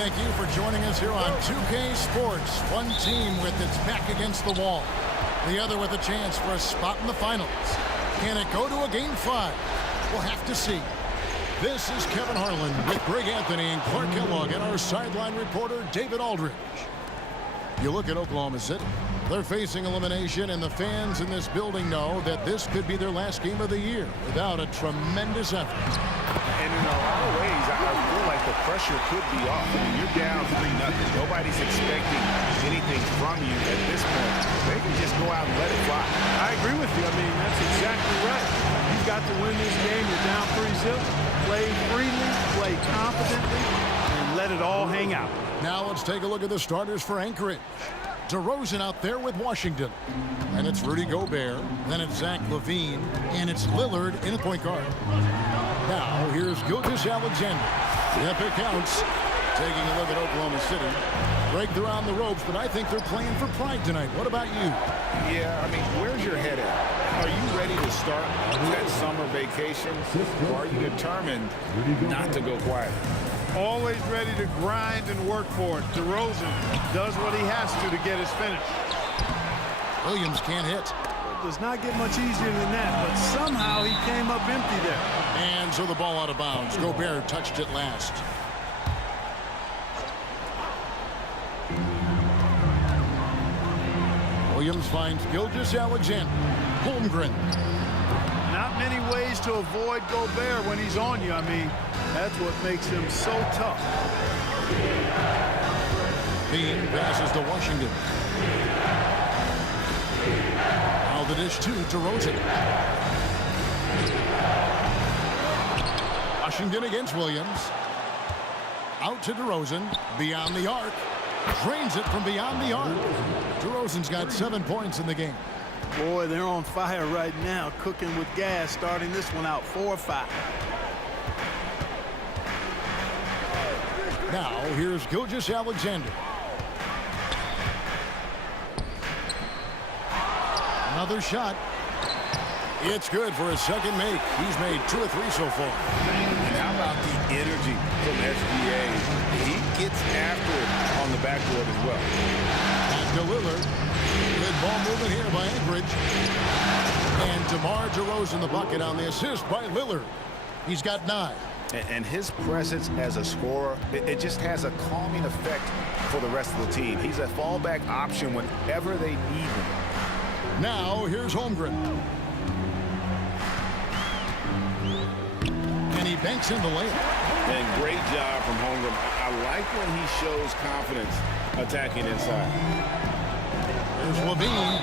thank you for joining us here on 2K Sports. One team with its back against the wall, the other with a chance for a spot in the finals. Can it go to a Game 5? We'll have to see. This is Kevin Harlan with Greg Anthony and Clark Kellogg and our sideline reporter, David Aldridge. You look at Oklahoma City. They're facing elimination, and the fans in this building know that this could be their last game of the year without a tremendous effort. And in a lot of ways, I feel like the pressure could be off. I mean, you're down 3-0. Nobody's expecting anything from you at this point. They can just go out and let it fly. I agree with you. I mean, that's exactly right. You've got to win this game. You're down 3-0. Play freely, play confidently, and let it all hang out. Now let's take a look at the starters for Anchorage. DeRozan out there with Washington. And it's Rudy Gobert. Then it's Zach LaVine. And it's Lillard in the point guard. Now here's Gilgeous-Alexander. Yep, it counts. Taking a look at Oklahoma City. Greg, they're on the ropes, but I think they're playing for pride tonight. What about you? Yeah, I mean, where's your head at? Are you ready to start that summer vacation? Or are you determined not to go quiet? Always ready to grind and work for it. DeRozan does what he has to get his finish. Williams can't hit. It does not get much easier than that, but somehow he came up empty there. And so the ball out of bounds. Gobert touched it last. Williams finds Gilgeous-Alexander. Holmgren. Not many ways to avoid Gobert when he's on you. I mean, that's what makes him so tough. Bean passes to Washington. Now the dish to DeRozan. Washington against Williams. Out to DeRozan. Beyond the arc. Drains it from beyond the arc. DeRozan's got 7 points in the game. Boy, they're on fire right now, cooking with gas, starting this one out 4-5. Now, here's Gilgeous-Alexander. Another shot. It's good for a second make. He's made 2 or 3 so far. And how about the energy from SGA? He gets after it on the backboard as well. Back to Lillard. Good ball movement here by Anchorage. And DeMar DeRozan the bucket on the assist by Lillard. He's got 9. And his presence as a scorer, it just has a calming effect for the rest of the team. He's a fallback option whenever they need him. Now, here's Holmgren. And he banks in the layup. And great job from Holmgren. I like when he shows confidence attacking inside. There's LaVine.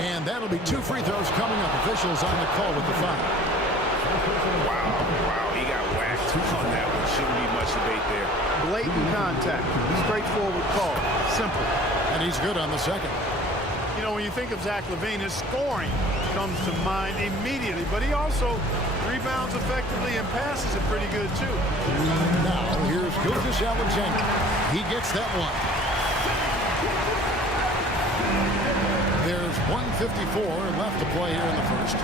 And that'll be 2 free throws coming up. Officials on the call with the foul. Wow, he got whacked on that one. Shouldn't be much debate there. Blatant contact. Straightforward call. Simple. And he's good on the second. You know, when you think of Zach LaVine, his scoring comes to mind immediately, but he also rebounds effectively and passes it pretty good, too. Now, here's Gilgeous-Alexander. He gets that one. There's 1:54 left to play here in the first.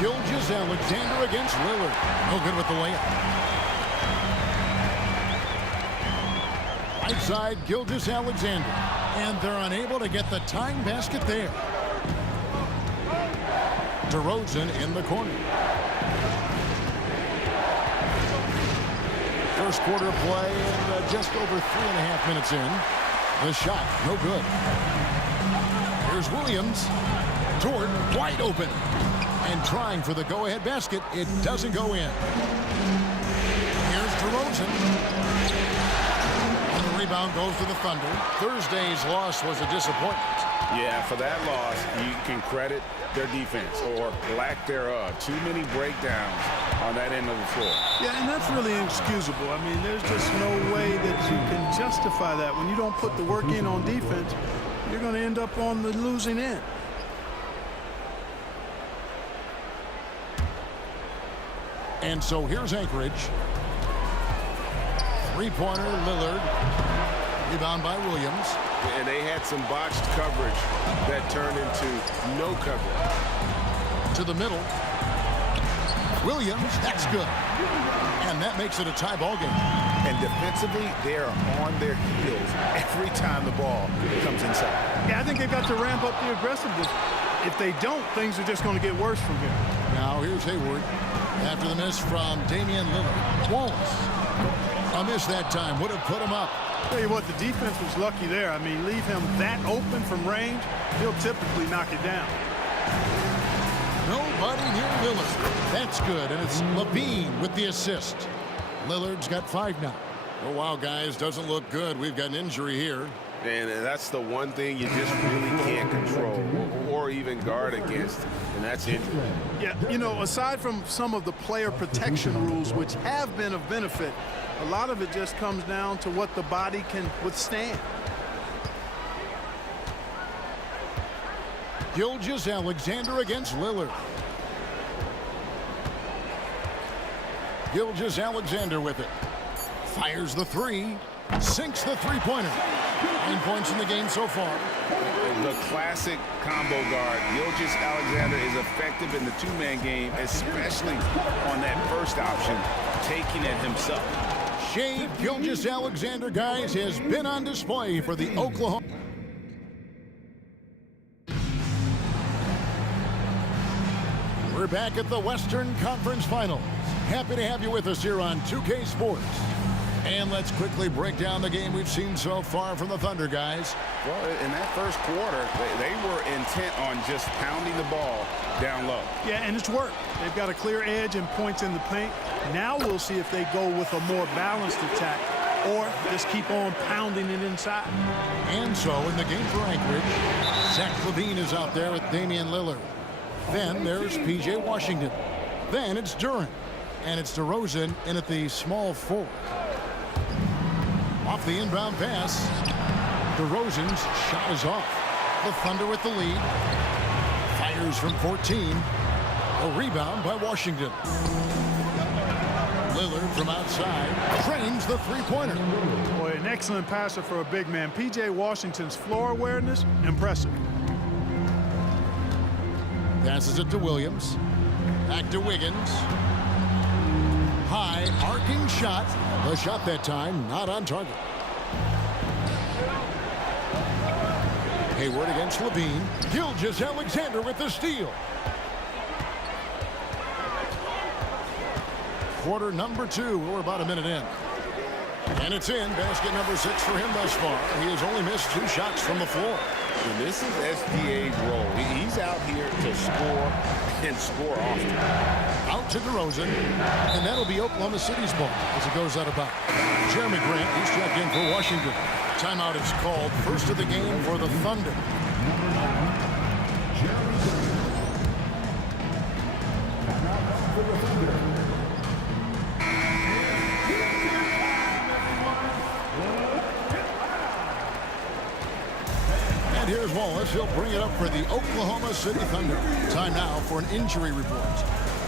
Gilgeous-Alexander against Lillard. No good with the layup. Right side, Gilgeous-Alexander. And they're unable to get the tying basket there. DeRozan in the corner. First quarter play and just over 3.5 minutes in. The shot, no good. Here's Williams. Dort wide open. And trying for the go-ahead basket. It doesn't go in. Here's DeRozan. And the rebound goes to the Thunder. Thursday's loss was a disappointment. Yeah, for that loss, you can credit their defense or lack thereof. Too many breakdowns on that end of the floor. Yeah, and that's really inexcusable. I mean, there's just no way that you can justify that. When you don't put the work in on defense, you're going to end up on the losing end. And so here's Anchorage. Three-pointer, Lillard. Rebound by Williams. And they had some botched coverage that turned into no coverage. To the middle. Williams, that's good. And And that makes it a tie ball game. And defensively, they are on their heels every time the ball comes inside. Yeah, I think they've got to ramp up the aggressiveness. If they don't, things are just going to get worse from here. Now here's Hayward. After the miss from Damian Lillard. Wallace. A miss that time. Would have put him up. Tell you what, the defense was lucky there. I mean, leave him that open from range, he'll typically knock it down. Nobody near Lillard. That's good, and it's Levine with the assist. Lillard's got 5 now. Oh, wow, guys, doesn't look good. We've got an injury here. And that's the one thing you just really can't control or even guard against, and that's injury. Yeah, you know, aside from some of the player protection rules, which have been of benefit, a lot of it just comes down to what the body can withstand. Gilgeous-Alexander against Lillard. Gilgeous-Alexander with it. Fires the 3. Sinks the three-pointer. 9 points in the game so far. The classic combo guard. Gilgeous-Alexander is effective in the two-man game, especially on that first option, taking it himself. Shea Gilgeous-Alexander, guys, has been on display for the Oklahoma. We're back at the Western Conference Finals. Happy to have you with us here on 2K Sports. And let's quickly break down the game we've seen so far from the Thunder, guys. Well, in that first quarter, they were intent on just pounding the ball down low. Yeah, and it's worked. They've got a clear edge and points in the paint. Now we'll see if they go with a more balanced attack or just keep on pounding it inside. And so in the game for Anchorage, Zach Levine is out there with Damian Lillard. Then there's P.J. Washington. Then it's Durant. And it's DeRozan in at the small forward. Off the inbound pass. DeRozan's shot is off. The Thunder with the lead. Fires from 14. A rebound by Washington. Lillard from outside trains the three-pointer. Boy, an excellent passer for a big man. P.J. Washington's floor awareness, impressive. Passes it to Williams. Back to Wiggins. High arcing shot. The shot that time not on target. Hayward against Levine. Gilgeous-Alexander with the steal. Quarter number 2. We're about a minute in. And it's in. Basket number 6 for him thus far. He has only missed 2 shots from the floor. And this is SGA's role. He's out here to score and score often. Out to DeRozan. And that'll be Oklahoma City's ball as it goes out of bounds. Jeremy Grant, he's checked in for Washington. Timeout is called. First of the game for the Thunder. And here's Wallace. He'll bring it up for the Oklahoma City Thunder. Time now for an injury report.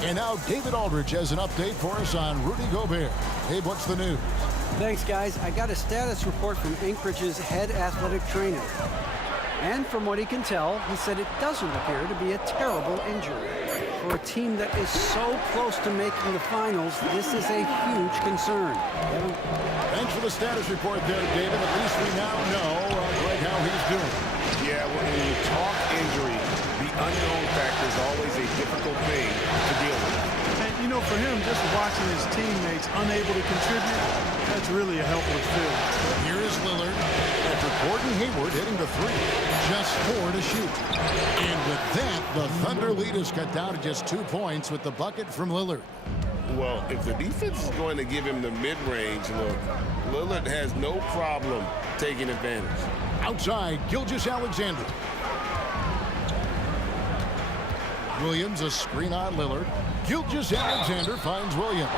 And now David Aldridge has an update for us on Rudy Gobert. Hey, what's the news? Thanks, guys. I got a status report from Anchorage's head athletic trainer. And from what he can tell, he said it doesn't appear to be a terrible injury. For a team that is so close to making the finals, this is a huge concern. Thanks for the status report there, David. At least we now know Greg how he's doing. Yeah, when you talk injury, the unknown factor is always a difficult thing to deal with. And, you know, for him, just watching his teammates unable to contribute, that's really a helpless feeling. Here is Lillard after Gordon Hayward hitting the 3. Just 4 to shoot. And with that, the Thunder lead is cut down to just 2 points with the bucket from Lillard. Well, if the defense is going to give him the mid-range look, Lillard has no problem taking advantage. Outside, Gilgeous-Alexander. Williams, a screen on Lillard. Gilgeous-Alexander finds Williams.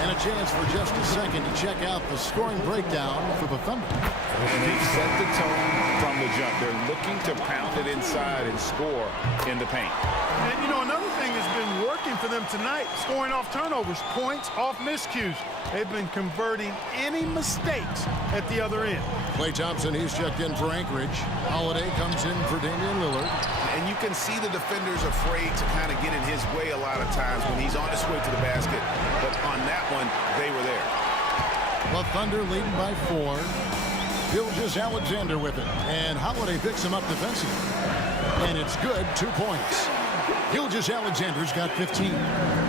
And a chance for just a second to check out the scoring breakdown for the Thunder. And they've set the tone from the jump. They're looking to pound it inside and score in the paint. And, you know, another thing that's been working for them tonight, scoring off turnovers, points off miscues. They've been converting any mistakes at the other end. Klay Thompson, he's checked in for Anchorage. Holiday comes in for Damian Lillard. And you can see the defenders afraid to kind of get in his way a lot of times when he's on his way to the basket. But on that one, they were there. The Thunder leading by 4. Gilgeous-Alexander with it. And Holiday picks him up defensively. And it's good, 2 points. Gilgeous-Alexander's got 15.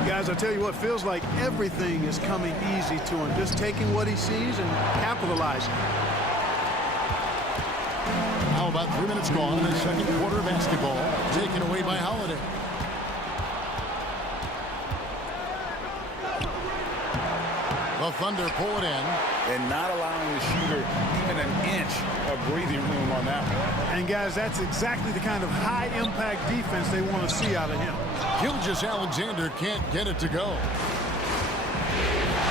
Guys, I tell you what, feels like everything is coming easy to him. Just taking what he sees and capitalizing. How about 3 minutes gone in the second quarter of basketball, taken away by Holiday. The Thunder pull it in. And not allowing the shooter even an inch of breathing room on that one. And guys, that's exactly the kind of high-impact defense they want to see out of him. Gilgeous-Alexander can't get it to go.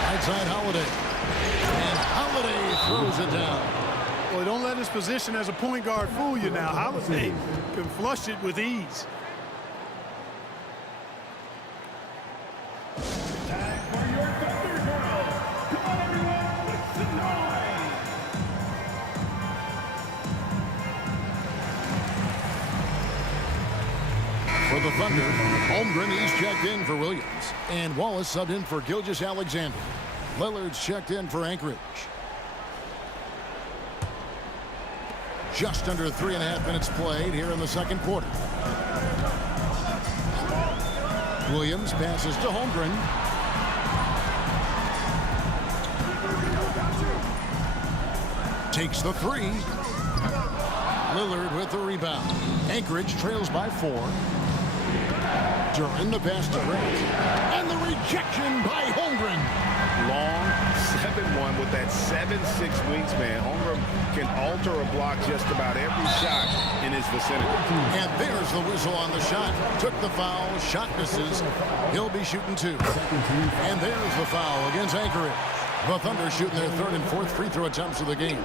Right side Holiday. And Holiday throws it down. Well, don't let his position as a point guard fool you now. Holiday can flush it with ease. For the Thunder, Holmgren, he's checked in for Williams. And Wallace subbed in for Gilgeous-Alexander. Lillard's checked in for Anchorage. Just under 3.5 minutes played here in the second quarter. Williams passes to Holmgren. Takes the 3. Lillard with the rebound. Anchorage trails by 4. During the pass to Grant. And the rejection by Holmgren. Long 7-1 with that 7'6" wingspan. Holmgren can alter a block just about every shot in his vicinity. And there's the whistle on the shot. Took the foul. Shot misses. He'll be shooting 2. And there's the foul against Anchorage. The Thunder shooting their 3rd and 4th free throw attempts of the game.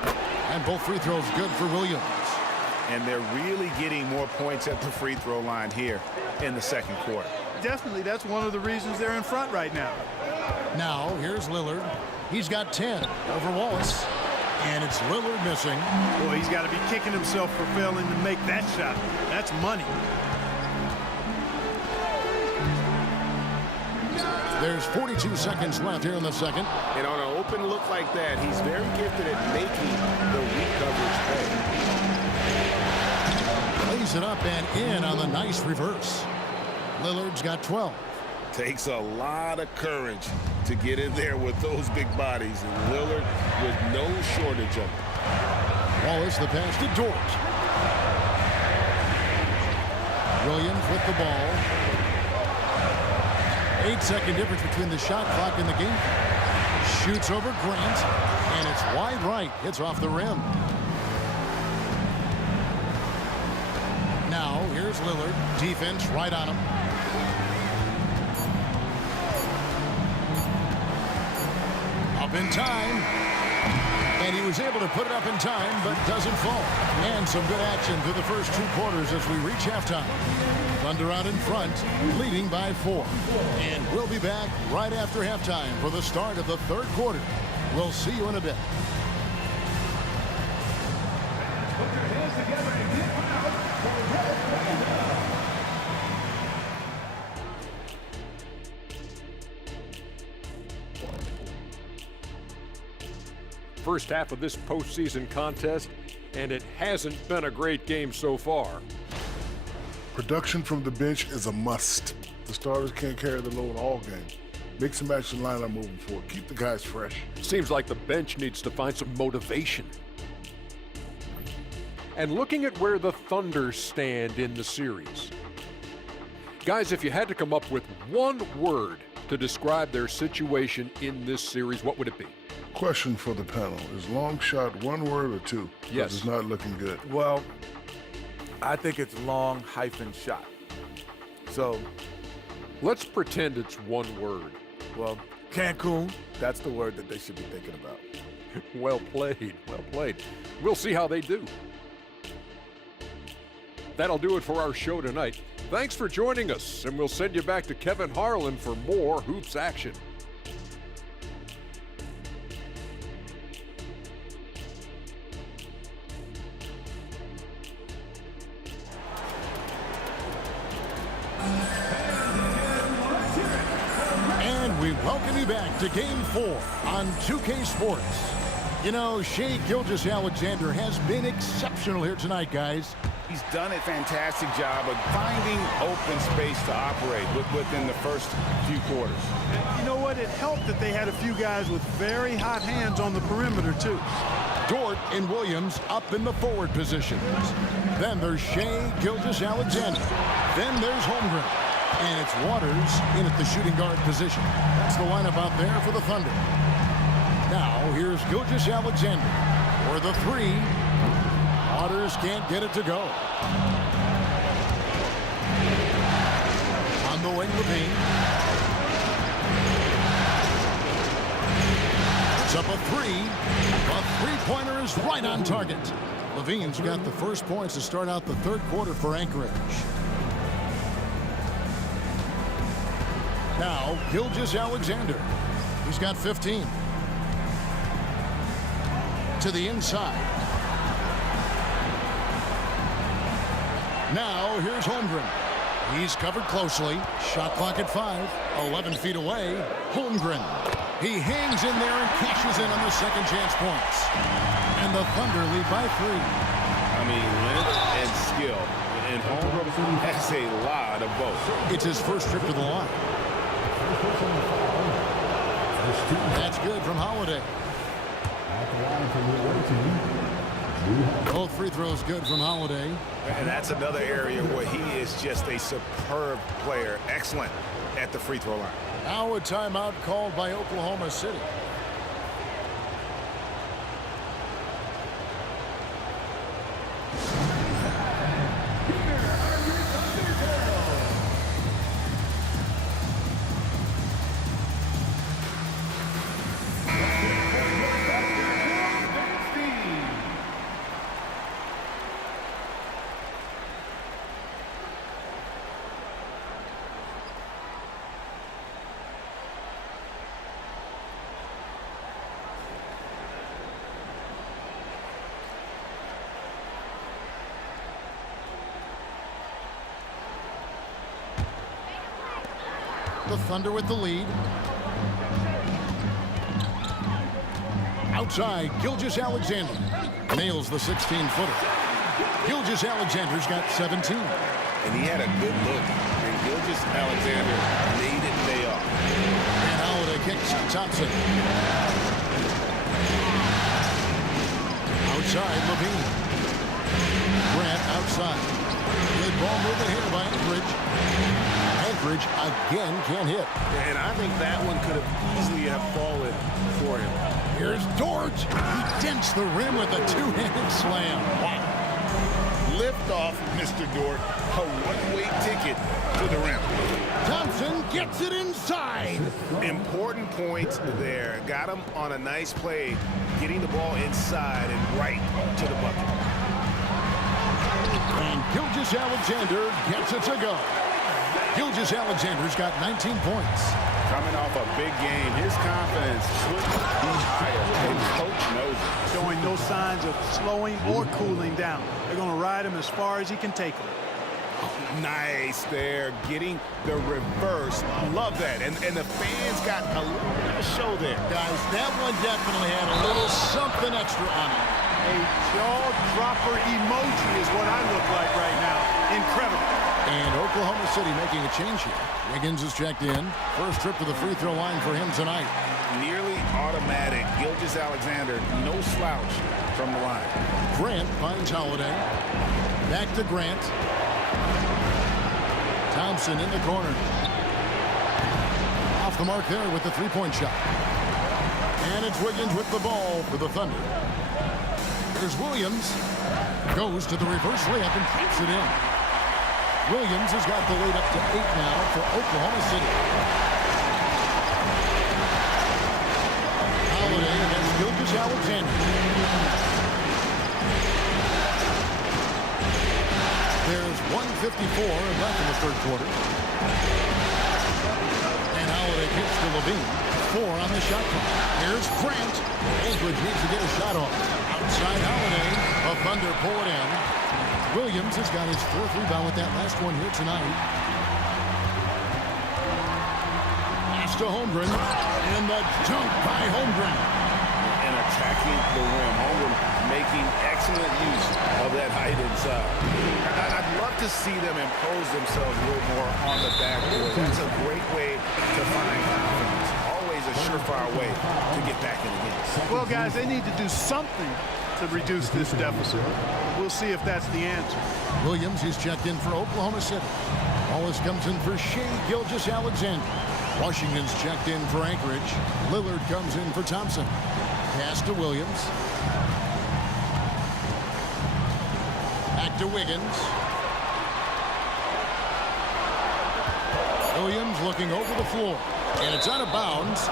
And both free throws good for Williams. And they're really getting more points at the free throw line here in the second quarter. Definitely, that's one of the reasons they're in front right now. Now, here's Lillard. He's got 10 over Wallace. And it's Lillard missing. Boy, he's got to be kicking himself for failing to make that shot. That's money. There's 42 seconds left here in the second. And on an open look like that, he's very gifted at making the weak coverage pay. Lays it up and in on the nice reverse. Lillard's got 12. Takes a lot of courage to get in there with those big bodies. And Lillard with no shortage of them. Wallace the pass to Dort. Williams with the ball. 8-second difference between the shot clock and the game. Shoots over Grant. And it's wide right. Hits off the rim. Now, here's Lillard. Defense right on him. Up in time. And he was able to put it up in time, but doesn't fall. And some good action through the first 2 quarters as we reach halftime. Thunder out in front, leading by 4. And we'll be back right after halftime for the start of the 3rd quarter. We'll see you in a bit. First half of this postseason contest, and it hasn't been a great game so far. Production from the bench is a must. The starters can't carry the load all game. Mix and match the lineup moving forward. Keep the guys fresh. Seems like the bench needs to find some motivation. And looking at where the Thunder stand in the series. Guys, if you had to come up with one word to describe their situation in this series, what would it be? Question for the panel. Is long shot one word or 2? Yes. It's not looking good. Well, I think it's long hyphen shot. So, Let's pretend it's one word. well, Cancun, that's the word that they should be thinking about. Well played, well played. We'll see how they do. That'll do it for our show tonight. Thanks for joining us, and we'll send you back to Kevin Harlan for more hoops action. And we welcome welcome you back to Game 4 on 2K Sports. You know, Shai Gilgeous-Alexander has been exceptional here tonight, guys. He's done a fantastic job of finding open space to operate within the first few quarters. You know what? It helped that they had a few guys with very hot hands on the perimeter, too. Dort and Williams up in the forward positions. Then there's Shai Gilgeous-Alexander. Then there's Holmgren. And it's Waters in at the shooting guard position. That's the lineup out there for the Thunder. Now, here's Gilgeous-Alexander for the three. Waters can't get it to go. On the wing, Levine. It's up a three. A three-pointer is right on target. Levine's got the first points to start out the third quarter for Anchorage. Now, Gilgeous-Alexander. He's got 15. To the inside. Now, here's Holmgren. He's covered closely. Shot clock at 5. 11 feet away. Holmgren. He hangs in there and cashes in on the second chance points. And the Thunder lead by 3. I mean, length and skill. And Holmgren has a lot of both. It's his first trip to the line. That's good from Holiday. Both free throws good from Holiday. And that's another area where he is just a superb player. Excellent at the free throw line. Now a timeout called by Oklahoma City. The Thunder with the lead. Outside, Gilgeous-Alexander nails the 16-footer. Gilgeous-Alexander's got 17. And he had a good look. And Gilgeous-Alexander made it pay off. And Holiday kicks to Thompson. Outside, Levine. Grant outside. Good ball movement here by Anchorage. Anchorage again can't hit. And I think that one could have easily have fallen for him. Here's Dort. He dents the rim with a two-handed slam. Wow. Lift off, Mr. Dort. A one-way ticket to the rim. Thompson gets it inside. Important points there. Got him on a nice play, getting the ball inside and right to the bucket. And Gilgeous-Alexander gets it to go. Gilgeous-Alexander's got 19 points. Coming off a big game, his confidence could be higher, and coach knows it. Showing no signs of slowing or cooling down. They're going to ride him as far as he can take him. Nice there, getting the reverse. Love that. And the fans got a little bit of a show there. Guys, that one definitely had a little something extra on it. A jaw-dropper emoji is what I look like right now. Incredible. And Oklahoma City making a change here. Wiggins is checked in. First trip to the free throw line for him tonight. Nearly automatic. Gilgeous-Alexander, no slouch from the line. Grant finds Holiday. Back to Grant. Thompson in the corner. Off the mark there with the three-point shot. And it's Wiggins with the ball for the Thunder. Here's Williams. Goes to the reverse layup and taps it in. Williams has got the lead up to 8 now for Oklahoma City. Holiday against Gilgeous-Alexander. There's 1:54 left in the third quarter. And Holiday kicks to Levine. 4 on the shot clock. Here's Grant. Anchorage needs to get a shot off. Outside Holiday. The Thunder pull it in. Williams has got his 4th rebound with that last one here tonight. Gets to Holmgren, and the dunk by Holmgren. And attacking the rim. Holmgren making excellent use of that height inside. I'd love to see them impose themselves a little more on the backboard. That's a great way to find confidence. Always a surefire way to get back in the game. Well, guys, they need to do something to reduce this deficit. We'll see if that's the answer. Williams, he's checked in for Oklahoma City. Wallace comes in for Shea Gilgeous-Alexander. Washington's checked in for Anchorage. Lillard comes in for Thompson. Pass to Williams. Back to Wiggins. Williams looking over the floor. And it's out of bounds.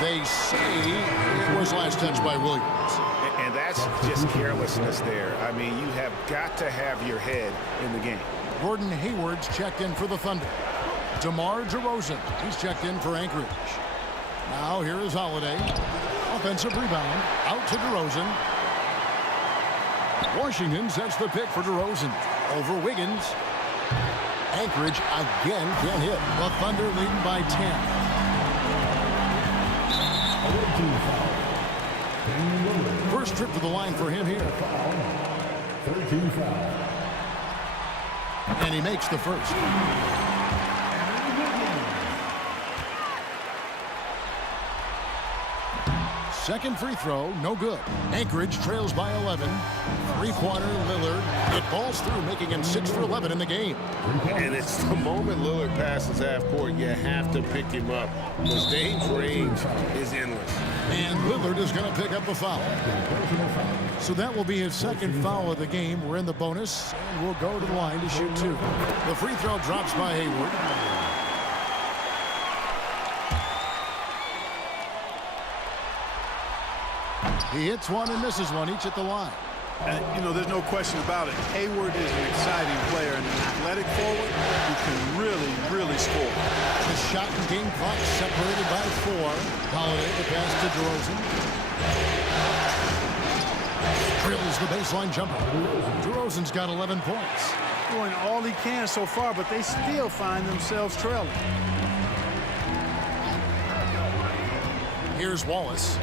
They say it was last touched by Williams. And that's just carelessness there. I mean, you have got to have your head in the game. Gordon Hayward's checked in for the Thunder. DeMar DeRozan, he's checked in for Anchorage. Now here is Holiday. Offensive rebound. Out to DeRozan. Washington sets the pick for DeRozan. Over Wiggins. Anchorage again can't hit. The Thunder leading by 10. First trip to the line for him here. And he makes the first. Second free throw, no good. Anchorage trails by 11. Three-pointer, Lillard. It balls through, making him 6 for 11 in the game. And it's the moment Lillard passes half court, you have to pick him up. Because Dame's range is endless. And Lillard is going to pick up the foul. So that will be his second foul of the game. We're in the bonus, and we'll go to the line to shoot 2. The free throw drops by Hayward. He hits one and misses one, each at the line. You know, there's no question about it. Hayward is an exciting player and an athletic forward who can really, really score. The shot and game clock separated by 4. Holiday, the pass to DeRozan. Drills the baseline jumper. DeRozan's got 11 points. Doing all he can so far, but they still find themselves trailing. Here's Wallace.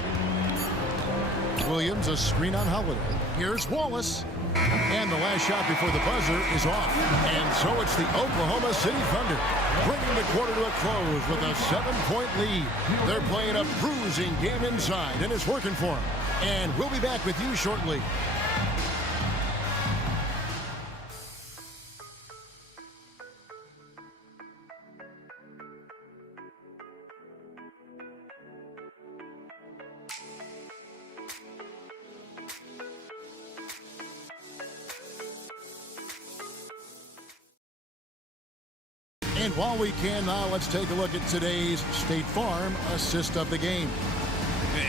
Williams, a screen on Holiday. Here's Wallace. And the last shot before the buzzer is off. And so it's the Oklahoma City Thunder bringing the quarter to a close with a 7-point lead. They're playing a bruising game inside, and it's working for them. And we'll be back with you shortly. And while we can now, let's take a look at today's State Farm assist of the game.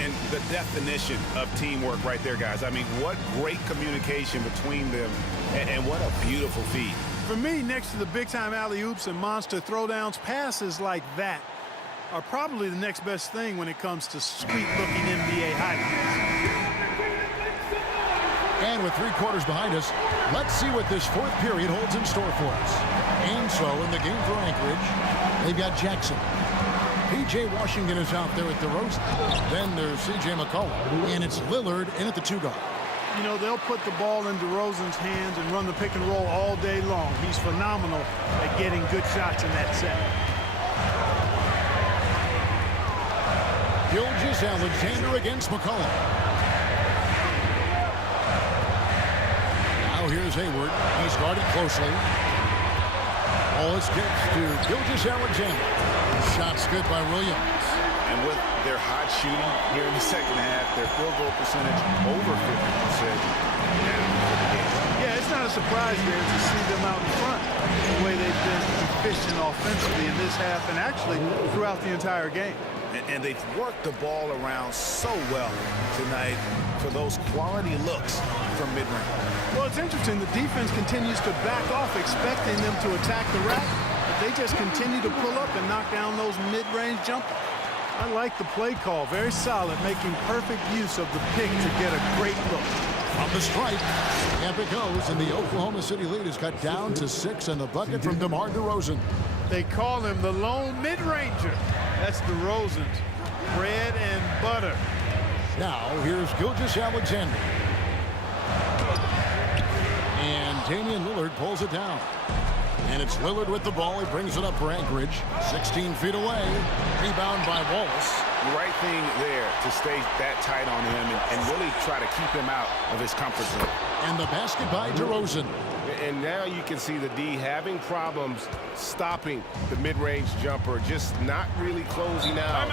And the definition of teamwork right there, guys. I mean, what great communication between them, and what a beautiful feat. For me, next to the big-time alley-oops and monster throwdowns, passes like that are probably the next best thing when it comes to sweet-looking NBA highlights. And with 3 quarters behind us, let's see what this fourth period holds in store for us. And so in the game for Anchorage, they've got Jackson. P.J. Washington is out there at DeRozan. Then there's C.J. McCollum. And it's Lillard in at the 2-guard. You know, they'll put the ball in DeRozan's hands and run the pick and roll all day long. He's phenomenal at getting good shots in that set. Gilgeous-Alexander against McCollum. Now here's Hayward. He's guarded closely. Wallace kicks to Gilgeous-Alexander. Shot's good by Williams. And with their hot shooting here in the second half, their field goal percentage over 50%. Yeah, it's not a surprise there to see them out in front the way they've been efficient offensively in this half and actually throughout the entire game. And they've worked the ball around so well tonight for those quality looks from mid-range. Well, it's interesting. The defense continues to back off, expecting them to attack the rack, but they just continue to pull up and knock down those mid-range jumpers. I like the play call. Very solid, making perfect use of the pick to get a great look. From the stripe, up it goes, and the Oklahoma City lead is cut down to 6, and the bucket from DeMar DeRozan. They call him the lone mid-ranger. That's DeRozan's bread and butter. Now, here's Gilgeous-Alexander. And Damian Lillard pulls it down. And it's Lillard with the ball. He brings it up for Anchorage. 16 feet away. Rebound by Wallace. The right thing there to stay that tight on him and really try to keep him out of his comfort zone. And the basket by DeRozan. And now you can see the D having problems stopping the mid-range jumper, just not really closing out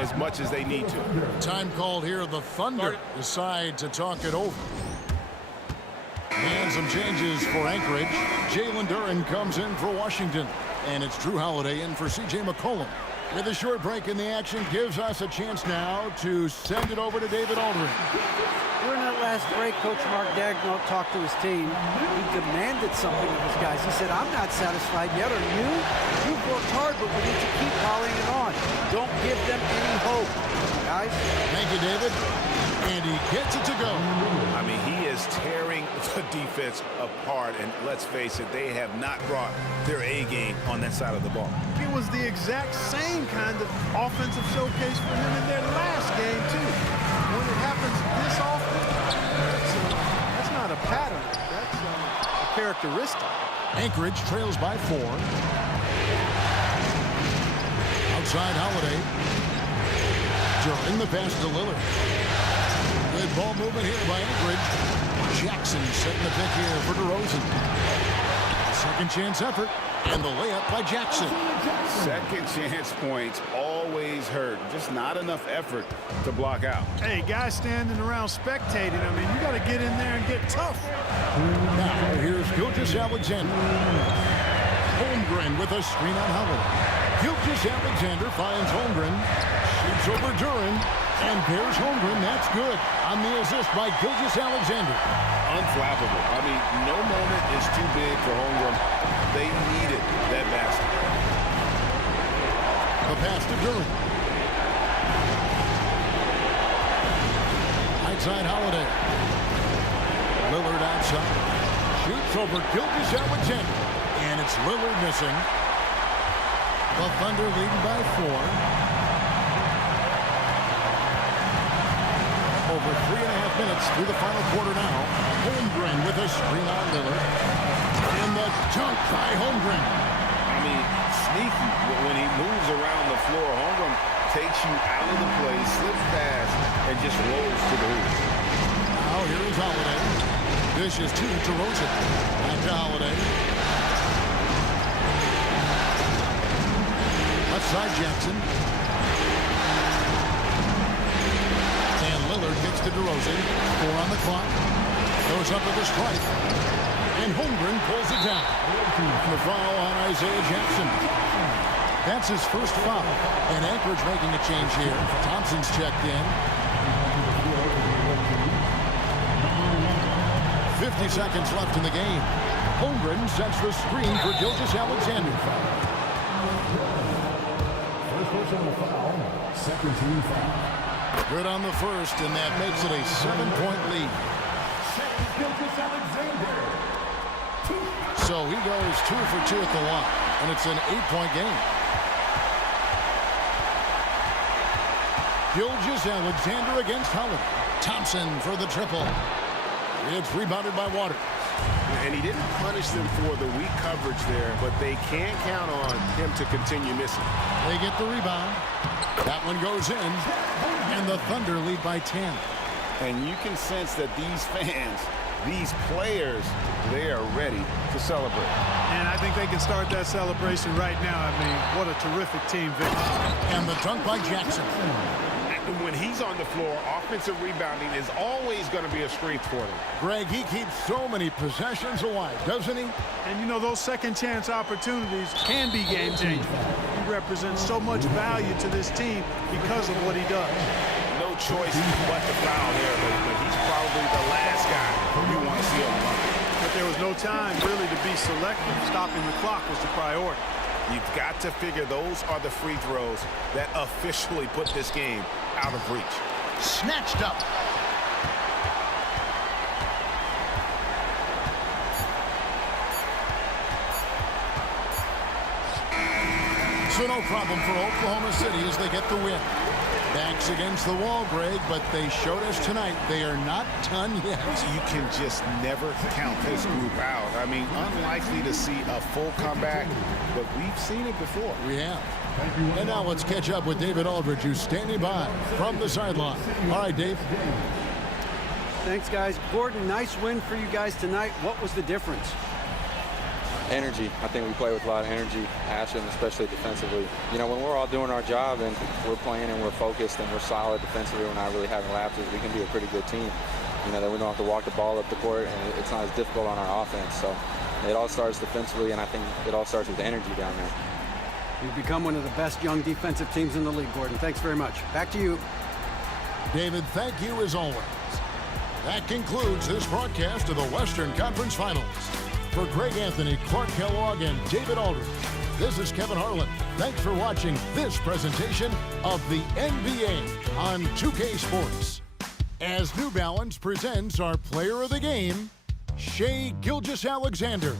as much as they need to. Time called here. The Thunder decide to talk it over. And some changes for Anchorage. Jalen Duren comes in for Washington. And it's Drew Holiday in for C.J. McCollum. With a short break in the action, gives us a chance now to send it over to David Aldridge. During that last break, Coach Mark Daigneault talked to his team. He demanded something of his guys. He said, I'm not satisfied yet. Are you? You've worked hard, but we need to keep piling it on. Don't give them any hope, guys. Thank you, David. And he gets it to go. I mean, he is tearing the defense apart. And let's face it, they have not brought their A game on that side of the ball. It was the exact same kind of offensive showcase for him in their last game, too. When it happens this often, that's not a pattern. That's a characteristic. Anchorage trails by 4. Outside Holiday. During the pass to Lillard. Good ball movement here by Anchorage. Jackson setting the pick here for DeRozan. Second chance effort. And the layup by Jackson. Second chance points always hurt. Just not enough effort to block out. Hey, guys standing around spectating, I mean, you got to get in there and get tough. Now, here's Gilgeous-Alexander. Holmgren with a screen on Holiday. Gilgeous-Alexander finds Holmgren. Shoots over Duren. And there's Holmgren. That's good. On the assist by Gilgeous-Alexander. Unflappable. I mean, no moment is too big for Holmgren. They needed that basket. The pass to Duren. Outside Holiday. Lillard outside. Shoots over Gilgeous-Alexander. And it's Lillard missing. The Thunder leading by 4. Over 3.5 minutes through the final quarter now. Holmgren with a screen on Lillard. And the dunk by Holmgren. I mean, sneaky. When he moves around the floor, Holmgren takes you out of the play, slips past, and just rolls to the hoop. Now here is Holiday. This is to DeRozan. Back to Holiday. Left side Jackson. And Lillard gets to DeRozan. 4 on the clock. Goes up with a strike. And Holmgren pulls it down. The foul on Isaiah Jackson. That's his first foul. And Anchorage making a change here. Thompson's checked in. 50 seconds left in the game. Holmgren sets the screen for Gilgeous-Alexander. First person on the foul, second team foul. Good on the first, and that makes it a 7-point lead. Gilgeous-Alexander. So he goes 2 for 2 at the line, and it's an 8-point game. Gilgeous-Alexander against Holiday. Thompson for the triple. It's rebounded by Waters. And he didn't punish them for the weak coverage there, but they can't count on him to continue missing. They get the rebound. That one goes in, and the Thunder lead by 10. And you can sense that these fans, these players, they are ready to celebrate. And I think they can start that celebration right now. I mean, what a terrific team victory. And the dunk by Jackson. When he's on the floor, offensive rebounding is always going to be a strength for them. Greg, he keeps so many possessions alive, doesn't he? And you know, those second chance opportunities can be game changing. He represents so much value to this team because of what he does. No choice but to foul there, but he's probably the last guy you want to see on the line. But there was no time really to be selective. Stopping the clock was the priority. You've got to figure those are the free throws that officially put this game out of reach. Snatched up. So no problem for Oklahoma City as they get the win. Backs against the wall, Greg, but they showed us tonight they are not done yet. You can just never count this group out. I mean, unlikely to see a full comeback, but we've seen it before. We have. And now let's catch up with David Aldridge, who's standing by from the sideline. All right, Dave. Thanks, guys. Gordon, nice win for you guys tonight. What was the difference? Energy. I think we play with a lot of energy, passion, especially defensively. You know, when we're all doing our job and we're playing and we're focused and we're solid defensively, we're not really having lapses, we can be a pretty good team. You know, that we don't have to walk the ball up the court, and it's not as difficult on our offense. So it all starts defensively, and I think it all starts with energy down there. You've become one of the best young defensive teams in the league, Gordon. Thanks very much. Back to you. David, thank you as always. That concludes this broadcast of the Western Conference Finals. For Greg Anthony, Clark Kellogg, and David Aldridge, this is Kevin Harlan. Thanks for watching this presentation of the NBA on 2K Sports. As New Balance presents our player of the game, Shai Gilgeous-Alexander.